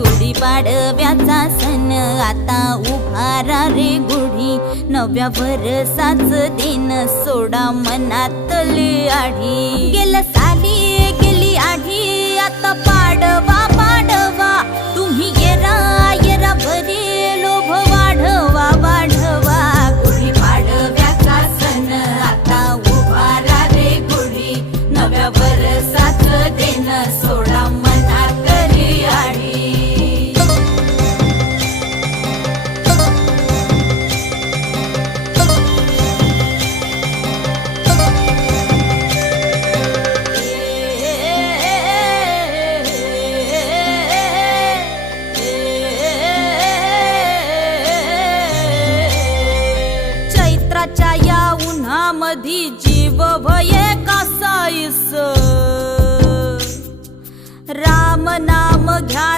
गुढीपाडव्याचा सण आता उभारा रे गुढी, नव्या वर्षाच दिन सोडा मनातली आढी। गेलं साली गेली आढी, आता पाडवा पाडवा, तुम्ही येरा येरा बरे लोभ वाढवा वाढवा। गुढीपाडव्याचा सण आता उभारा रे गुढी, नव्या वर्षाच दिन सोडा मनातली आढी। चैत्राच्या या उन्हामधी जीव भये कासाईस, राम नाम घ्या